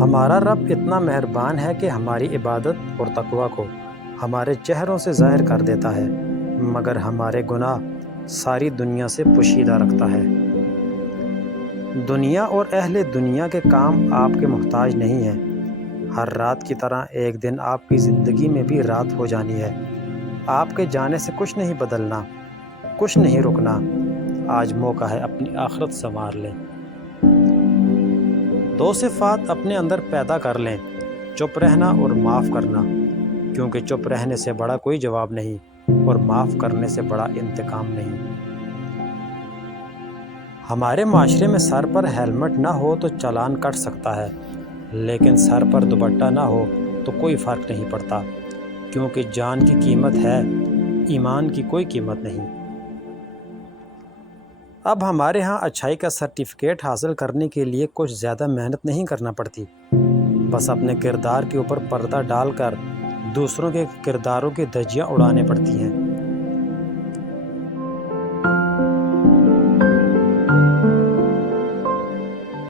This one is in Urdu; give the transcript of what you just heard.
ہمارا رب اتنا مہربان ہے کہ ہماری عبادت اور تقوی کو ہمارے چہروں سے ظاہر کر دیتا ہے، مگر ہمارے گناہ ساری دنیا سے پوشیدہ رکھتا ہے۔ دنیا اور اہل دنیا کے کام آپ کے محتاج نہیں ہیں۔ ہر رات کی طرح ایک دن آپ کی زندگی میں بھی رات ہو جانی ہے۔ آپ کے جانے سے کچھ نہیں بدلنا، کچھ نہیں رکنا۔ آج موقع ہے اپنی آخرت سنوار لیں۔ دو صفات اپنے اندر پیدا کر لیں: چپ رہنا اور معاف کرنا، کیونکہ چپ رہنے سے بڑا کوئی جواب نہیں اور معاف کرنے سے بڑا انتقام نہیں۔ ہمارے معاشرے میں سر پر ہیلمٹ نہ ہو تو چالان کٹ سکتا ہے، لیکن سر پر دوپٹہ نہ ہو تو کوئی فرق نہیں پڑتا، کیونکہ جان کی قیمت ہے، ایمان کی کوئی قیمت نہیں۔ اب ہمارے ہاں اچھائی کا سرٹیفکیٹ حاصل کرنے کے لیے کچھ زیادہ محنت نہیں کرنا پڑتی، بس اپنے کردار کے اوپر پردہ ڈال کر دوسروں کے کرداروں کی دھجیاں اڑانے پڑتی ہیں۔